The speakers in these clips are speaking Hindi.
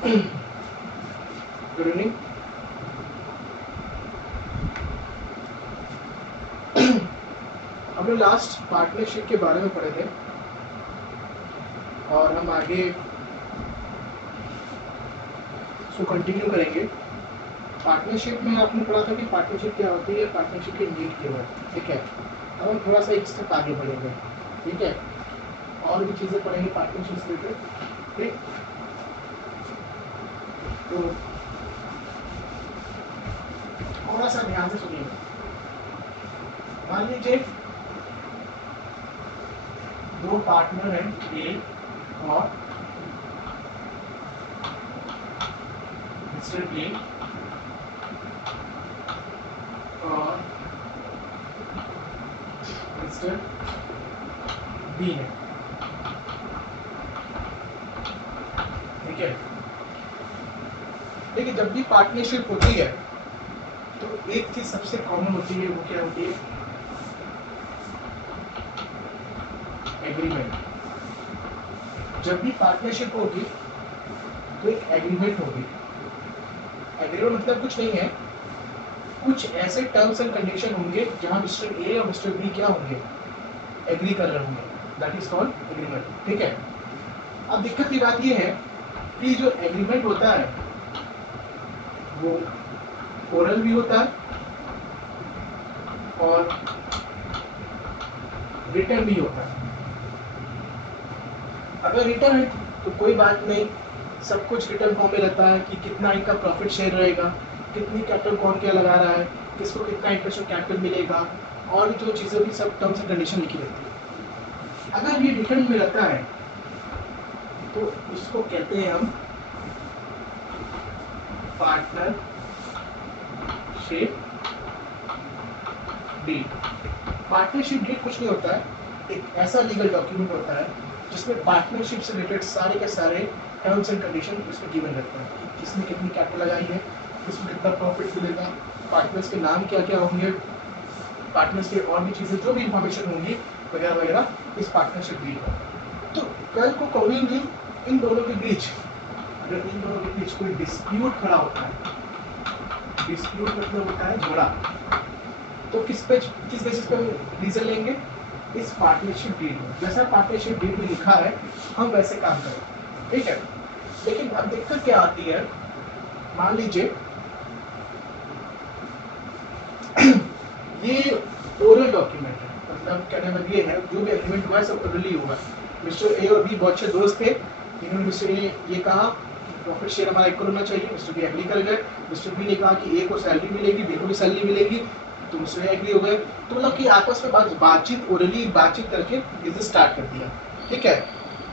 Good evening. हमने लास्ट पार्टनरशिप के बारे में पढ़े थे और हम आगे इसको कंटिन्यू करेंगे। पार्टनरशिप में आपने पढ़ा था कि पार्टनरशिप क्या होती है, पार्टनरशिप के नीड क्या है। ठीक है, अब हम थोड़ा सा एक स्टेप आगे बढ़ेंगे। ठीक है, और भी चीज़ें पढ़ेंगे पार्टनरशिप से रिलेटेड। ठीक, तो थोड़ा सा ध्यान से सुनिए। मान लीजिए दो पार्टनर हैं, ए और मिस्टर ए और मिस्टर बी है। ठीक है, देखिए जब भी पार्टनरशिप होती है तो एक चीज सबसे कॉमन होती है, वो क्या होती है? एग्रीमेंट। जब भी पार्टनरशिप होगी तो एक एग्रीमेंट होगी। एग्रीमेंट मतलब कुछ नहीं है, कुछ ऐसे टर्म्स एंड कंडीशन होंगे जहां मिस्टर ए और मिस्टर बी क्या होंगे, एग्री कर रहे होंगे। That is called agreement. ठीक है, अब दिक्कत की बात यह है कि जो एग्रीमेंट होता है वो ओरल भी होता है और रिटर्न भी होता है। अगर रिटर्न है तो कोई बात नहीं, सब कुछ रिटर्न फॉर्म में रहता है कि कितना इनका प्रॉफिट शेयर रहेगा, कितनी कैपिटल कौन क्या लगा रहा है, किसको कितना इंटरेस्ट और कैपिटल मिलेगा, और जो चीज़ें भी सब टर्म्स एंड कंडीशन लिखी रहती है। अगर ये रिटर्न में रहता है तो इसको कहते हैं हम पार्टनरशिप डीड। पार्टनरशिप डीड कुछ नहीं होता है, एक ऐसा लीगल डॉक्यूमेंट होता है जिसमें पार्टनरशिप से रिलेटेड सारे के सारे टर्म्स एंड कंडीशन इसमें गिवन रहता है कि किसने कितनी कैपिटल लगाई है, किसमें कितना प्रॉफिट मिलेगा, पार्टनर्स के नाम क्या क्या होंगे, पार्टनर्स के और भी चीज़ें जो भी इंफॉर्मेशन होंगी वगैरह वगैरह इस पार्टनरशिप डीड में। तो कल को कभी भी इन दोनों के बीच, अगर इन दोनों के बीच कोई डिस्प्यूट खड़ा होता है, डिस्प्यूट मतलब होता है झगड़ा, तो किस बेसिस पे रीजन लेंगे? इस पार्टनरशिप डीड में। जैसा पार्टनरशिप डीड में लिखा है हम वैसे काम करें। ठीक है, लेकिन अब दिक्कत क्या आती है, मान लीजिए ये ओरल डॉक्यूमेंट है, मतलब कहने मतलब ये है जो भी एग्रीमेंट हुआ है सब ओरली हुआ है। मिस्टर ए और बी बहुत अच्छे दोस्त थे, इन्होंने मिस्टर ए ये कहा प्रॉफिट शेयर हमारा इक्वल होना चाहिए, मिस्टर बी एग्री कर गए। मिस्टर बी ने कहा कि ए को सैलरी मिलेगी, बी को भी सैलरी मिलेगी, तो मिस्टर ए एग्री हो गए। तो मतलब कि आपस में बातचीत ओरली बातचीत करके बिजनेस स्टार्ट कर दिया। ठीक है,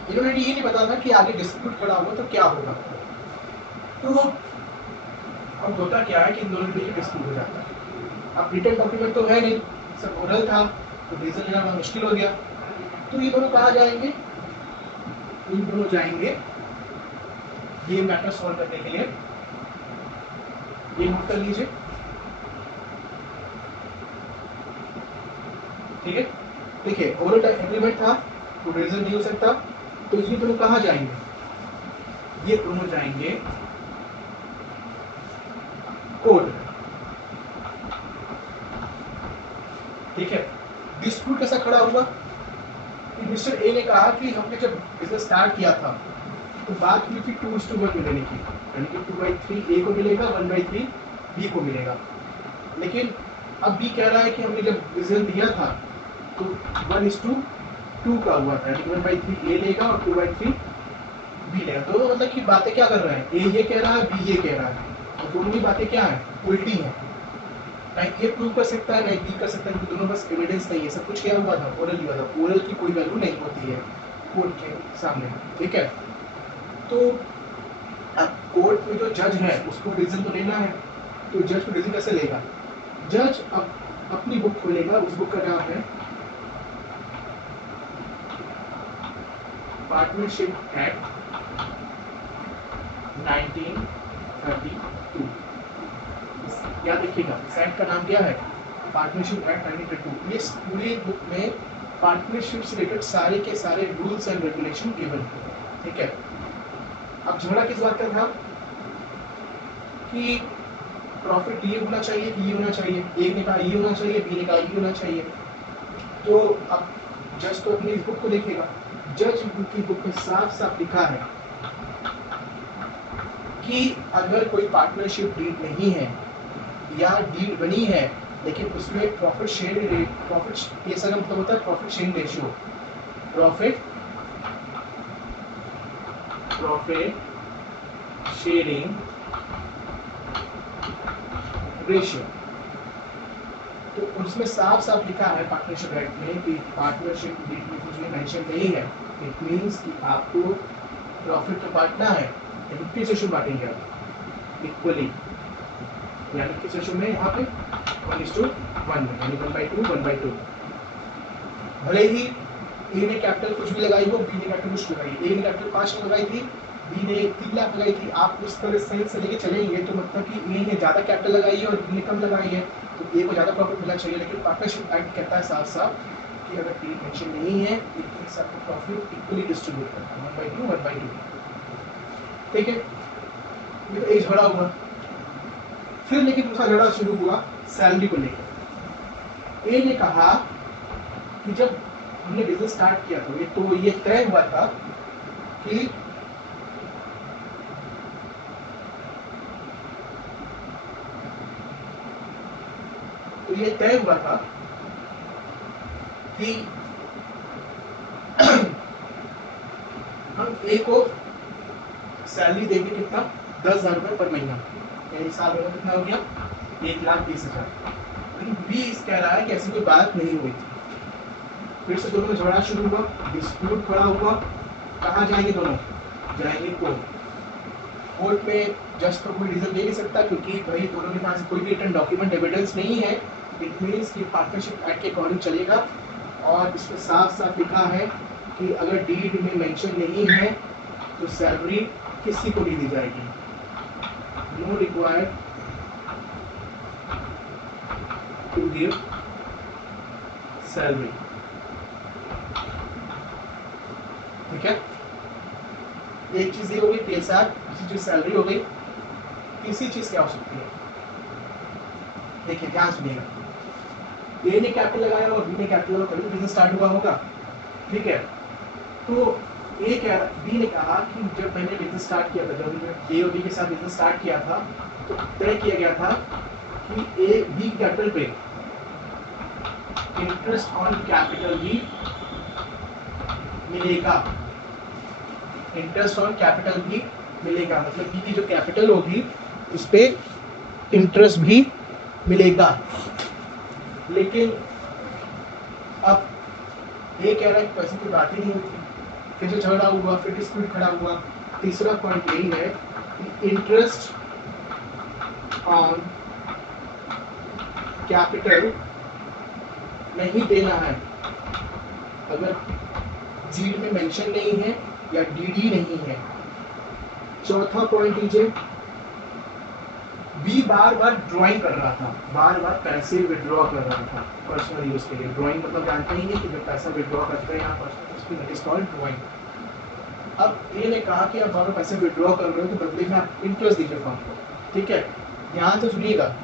इन्होंने ये नहीं पता था कि आगे डिस्प्यूट खड़ा हुआ तो क्या होगा। तो अब होता क्या है कि इन दोनों के बीच डिस्प्यूट हो जाता है। अब रिटर्न डॉक्यूमेंट तो है नहीं, सब ओरल था, तो रीजन लेना बड़ा मुश्किल हो गया। तो ये दोनों कहाँ जाएंगे? इन दोनों जाएंगे ये मैटर सॉल्व करने के लिए। ये नोट कर लीजिए। ठीक है, देखिए ओरल एग्रीमेंट था तो रीजन नहीं हो सकता, तो ये दोनों कहाँ जाएंगे? ये दोनों जाएंगे कोर्ट। ठीक है, डिस्प्यूट कैसा खड़ा हुआ कि मिस्टर ए ने कहा कि हमने जब बिजनेस स्टार्ट किया था तो बात हुई थी 2:1 मिलने की, यानी कि 2/3 ए को मिलेगा, 1/3 बी को मिलेगा। लेकिन अब बी कह रहा है कि हमने जब बिजनेस दिया था तो 1:2 का हुआ था, यानी कि 1/3 ए लेगा और 2/3 बी लेगा। दोनों मतलब की बातें क्या कर रहे हैं, ए ये कह रहा है, बी ये कह रहा है, और दोनों की बातें क्या है, उल्टी है। नहीं ए प्रूव कर सकता है, नहीं बी कर सकता है, क्योंकि दोनों पास एविडेंस नहीं है। सब कुछ क्या हुआ था, ओरल हुआ था। ओरल की कोई वैल्यू नहीं होती है कोर्ट के सामने। ठीक है, तो अब कोर्ट में जो जज है उसको रीजन तो लेना है, तो जज को रीजन कैसे लेगा? जज अब अपनी बुक खोलेगा, उस बुक का नाम है पार्टनरशिप एक्ट 1932। याद रखिएगा इस एक्ट का नाम क्या है, पार्टनरशिप एक्ट 1932। इस पूरे बुक में पार्टनरशिप से रिलेटेड सारे के सारे रूल्स एंड रेगुलेशन गिवन है। ठीक है, अब अब झगड़ा किस बात का था कि प्रॉफिट ये होना चाहिए कि ये होना चाहिए, एक ने कहा ये होना चाहिए, बी ने कहा ये होना चाहिए। तो अब जज तो अपनी बुक को देखेगा, जज की बुक में साफ साफ लिखा है कि अगर कोई पार्टनरशिप डीड नहीं है या डीड बनी है लेकिन उसमें प्रॉफिट शेयरिंग, प्रॉफिट ये सारा मतलब होता है profit sharing ratio, profit sharing ratio, तो उसमें साफ साफ लिखा है पार्टनरशिप एक्ट में कि पार्टनरशिप डीड में कुछ भी मेंशन नहीं है। इट मींस कि आपको प्रॉफिट तो बांटना है लेकिन किस रेशियो बांटेंगे आप, इक्वली, यानी किस रेशियो में, यहाँ पे 1:1 में, यानी 1/2 1/2। भले ही ए ने कैपिटल कुछ भी लगाई हो, बी ने कैपिटल कुछ लगाई, ए ने कैपिटल 5 लाख लगाई थी, बी ने 3 लाख लगाई थी, आप इस तरह से लेके चलेंगे तो मतलब कि ए ने ज़्यादा कैपिटल लगाई है और बी ने कम लगाई है, तो ए को ज़्यादा प्रॉफिट मिलना चाहिए। लेकिन पार्टनरशिप एक्ट कहता है साफ साफ कि अगर डीड मेंशन नहीं है लेकिन सबको प्रॉफिट इक्वली डिस्ट्रीब्यूट करना है, 1/2 1/2। ठीक है, ये तो एक झगड़ा हुआ। फिर लेकिन दूसरा झगड़ा शुरू हुआ सैलरी को लेकर। ए ने कहा कि जब हमने बिजनेस स्टार्ट किया तो ये तय हुआ था कि हम ए को सैलरी देंगे कितना, 10,000 रुपये पर महीना, यानी साल में कितना हो गया, 1,20,000। लेकिन बी कह रहा है कि ऐसी कोई बात नहीं हुई थी। फिर से दोनों में झगड़ा शुरू हुआ, डिस्प्यूट खड़ा हुआ। कहाँ जाएंगे दोनों, जाएंगे कोर्ट में। जज तो कोई रीजन दे नहीं सकता क्योंकि भाई दोनों के पास कोई भी रिटन डॉक्यूमेंट एविडेंस नहीं है। इट मीन्स कि पार्टनरशिप एक्ट के अकॉर्डिंग चलेगा और इसमें साफ साफ लिखा है कि अगर डीड में मेंशन नहीं है तो सैलरी किसी को नहीं दी जाएगी, no required to give salary. ठीक है, एक चीज ये हो गई PSR, दूसरी चीज सैलरी हो गई, तीसरी चीज क्या हो सकती है, देखिए ध्यान सुनिएगा। ए ने कैपिटल लगाया और बी ने कैपिटल लगाया, तभी बिजनेस स्टार्ट हुआ होगा। ठीक है, तो बी ने कहा कि जब मैंने बिजनेस स्टार्ट किया था, जब ए और बी के साथ बिजनेस स्टार्ट किया था तो तय किया गया था कि ए बी कैपिटल पे इंटरेस्ट ऑन कैपिटल भी मिलेगा, इंटरेस्ट ऑन कैपिटल भी मिलेगा, मतलब बी की जो कैपिटल होगी उस पे इंटरेस्ट भी मिलेगा। लेकिन अब ये कह रहा है कि पैसे की बात ही नहीं होती। फिर से झगड़ा हुआ, फिर डिस्प्यूट खड़ा हुआ। तीसरा पॉइंट यही है कि इंटरेस्ट ऑन कैपिटल नहीं देना है अगर डीड में मेंशन नहीं है या डीडी नहीं है। चौथा पॉइंट लीजिए, बी बार बार ड्राइंग कर रहा था, बार बार पैसे विड्रॉ कर रहा था पर्सनल यूज के लिए। ड्राइंग मतलब जानते ही नहीं कि जब पैसा विड्रॉ करते हैं यहाँ पर्सनल यूज के लिए, कॉल्ड ड्राइंग। अब ए ने कहा कि आप बार बार पैसे विड्रॉ कर रहे हो तो बदले में आप इंटरेस्ट दीजिए फर्म को। ठीक है, ध्यान से सुनिएगा,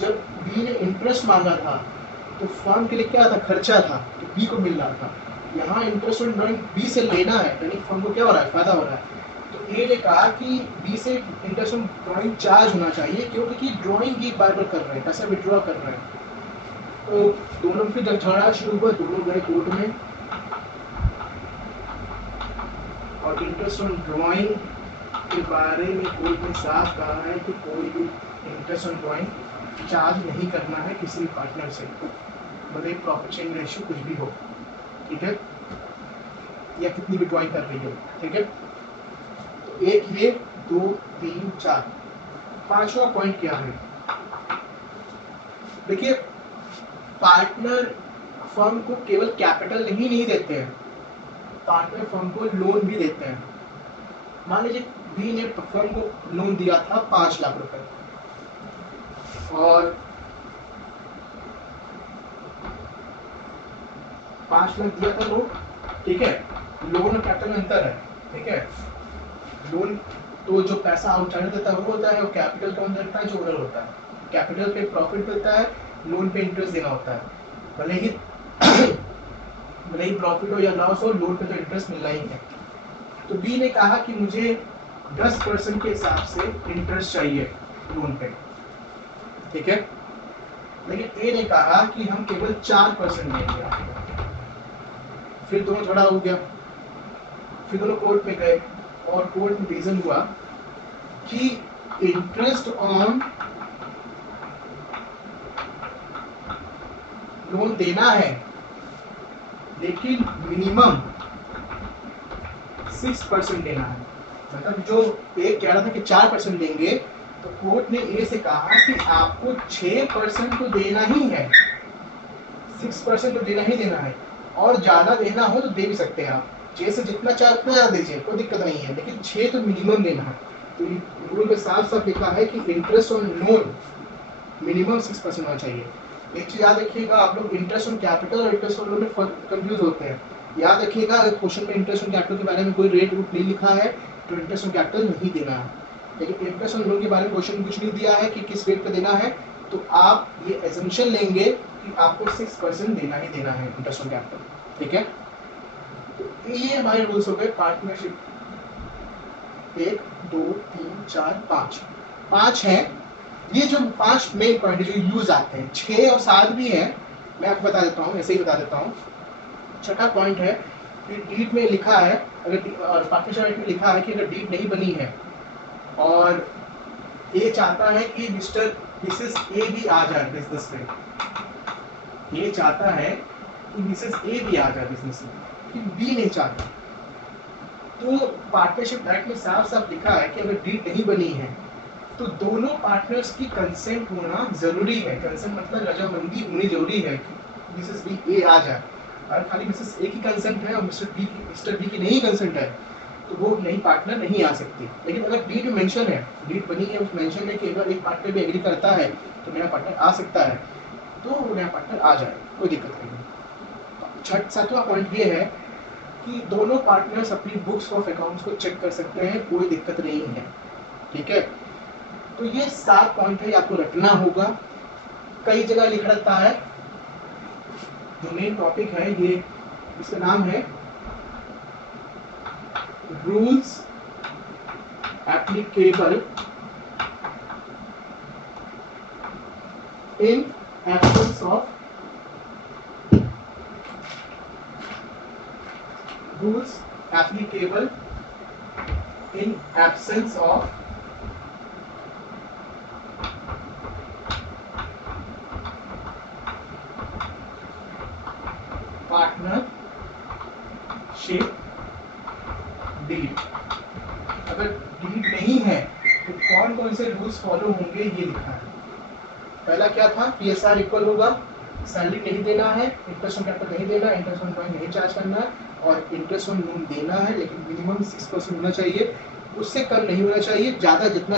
जब बी ने इंटरेस्ट मांगा था तो फर्म के लिए क्या था, खर्चा था, तो बी को मिल रहा था। यहाँ इंटरेस्ट और ड्राइंग बी से लेना है, यानी फर्म को क्या हो रहा है, फायदा हो रहा है। तो ए ने कहा कि बी से इंटरेस्ट ऑन ड्राइंग चार्ज होना चाहिए क्योंकि ड्राइंग ही बार बार कर रहे हैं, पैसा विड्रॉ कर रहे हैं। तो दोनों फिर जब झगड़ा शुरू हुआ, दोनों गए कोर्ट में और इंटरेस्ट ऑन ड्राइंग के बारे में कोर्ट ने साफ कहा है कि कोई भी इंटरेस्ट ऑन ड्राइंग चार्ज नहीं करना है किसी भी पार्टनर से, भले प्रॉफिट शेयरिंग रेशियो कुछ भी हो। ठीक है, या कितनी भी ड्राइंग कर रही हो। ठीक है, तो एक ये, 2 3 4। पांचवा पॉइंट क्या है, देखिए पार्टनर फर्म को केवल कैपिटल नहीं देते हैं, पार्टनर फर्म को लोन भी देते हैं। मान लीजिए बी ने फर्म को लोन दिया था 5 लाख रुपए और 5 लाख दिया था लोन। ठीक है, लोन और कैपिटल में अंतर है। ठीक है, लोन तो जो पैसा आउटसाइडर देता है वो होता है, और कैपिटल कौन देता है? जो ओनर होता है। कैपिटल पे प्रॉफिट देता है, लोन पे इंटरेस्ट देना होता है। भले ही भले ही प्रॉफिट हो या लॉस हो, लोन पे तो इंटरेस्ट मिलना ही है। तो बी ने कहा कि मुझे 10% के हिसाब से इंटरेस्ट चाहिए लोन पे, ठीक है। लेकिन ए ने कहा कि हम केवल 4% देंगे। फिर दोनों झगड़ा हो गया, फिर दोनों कोर्ट में गए और कोर्ट में रीजन हुआ कि इंटरेस्ट ऑन लोन देना है, लेकिन मिनिमम 6% देना है। मतलब जो एक कह रहा था कि 4% देंगे, तो कोर्ट ने ए से कहा कि आपको 6% तो देना ही है, 6% तो देना ही देना है, और ज्यादा देना हो तो दे भी सकते हैं आप, 6 से जितना चाहे उतना ज्यादा दीजिए, कोई दिक्कत नहीं है, लेकिन 6 तो मिनिमम देना है। तो रूल में साफ साफ लिखा है कि इंटरेस्ट ऑन लोन मिनिमम 6% होना चाहिए। एक चीज याद रखिएगा, आप लोग इंटरेस्ट ऑन कैपिटल और इंटरेस्ट ऑन लोन में कंफ्यूज होते हैं। याद रखिएगा, अगर क्वेश्चन में इंटरेस्ट ऑन कैपिटल के बारे में कोई रेट रूट नहीं लिखा है तो इंटरेस्ट ऑन कैपिटल नहीं देना है, लेकिन इंटरेस्ट ऑन लोन के बारे में क्वेश्चन कुछ नहीं दिया है कि किस रेट पे देना है, तो आप ये एजम्पशन लेंगे कि आपको 6% देना ही देना है इंटरेस्ट ऑन कैपिटल, ठीक है। तो ये हमारे रूल्स हो गए पार्टनरशिप। 1 2 3 4 5 है। ये जो 5 मेन पॉइंट है जो यूज आते हैं, 6 और 7 भी है, मैं आपको बता देता हूँ, ऐसे ही बता देता हूँ। छठा पॉइंट है कि डीड में लिखा है, अगर पार्टनरशिप में लिखा है कि अगर डीड नहीं बनी है और ये चाहता है कि मिसेस ए भी आ जाए बिजनेस में, ये चाहता है कि मिसेस ए भी आ जाए बिजनेस में, लेकिन बी नहीं चाहता, तो पार्टनरशिप एक्ट में साफ साफ लिखा है कि अगर डीड नहीं बनी है तो दोनों पार्टनर्स की कंसेंट होना जरूरी है। कंसेंट मतलब रजामंदी होनी जरूरी है कि मिसेस बी ए आ जाए। अगर खाली मिसेस ए की कंसेंट है और मिस्टर बी की नहीं कंसेंट है तो वो नई पार्टनर नहीं आ सकती। लेकिन अगर डीड में मेंशन है, डीड बनी है, उस मेंशन है कि अगर एक पार्टनर भी एग्री करता है तो नया पार्टनर आ सकता है, तो वो नया पार्टनर आ जाए, कोई दिक्कत नहीं। सातवां पॉइंट ये है कि दोनों पार्टनर्स अपनी बुक्स ऑफ अकाउंट्स को चेक कर सकते हैं, कोई दिक्कत नहीं है, ठीक है। तो ये 7 पॉइंट है, आपको रखना होगा। कई जगह लिखा रहता है, जो मेन टॉपिक है ये, इसका नाम है rules applicable in absence of rules applicable in absence of partnership deed. अगर डीड नहीं है तो कौन कौन से रूल्स फॉलो होंगे ये लिखा है। पहला क्या था, पीएसआर इक्वल होगा, सैलरी नहीं देना है, इंटरेस्ट ऑन कैपिटल नहीं देना, इंटरेस्ट ऑन पॉइंट नहीं चार्ज करना है, और इंटरेस्ट ऑन लोन देना है लेकिन मिनिमम 6% होना चाहिए, उससे कम नहीं होना चाहिए। ज़्यादा जितना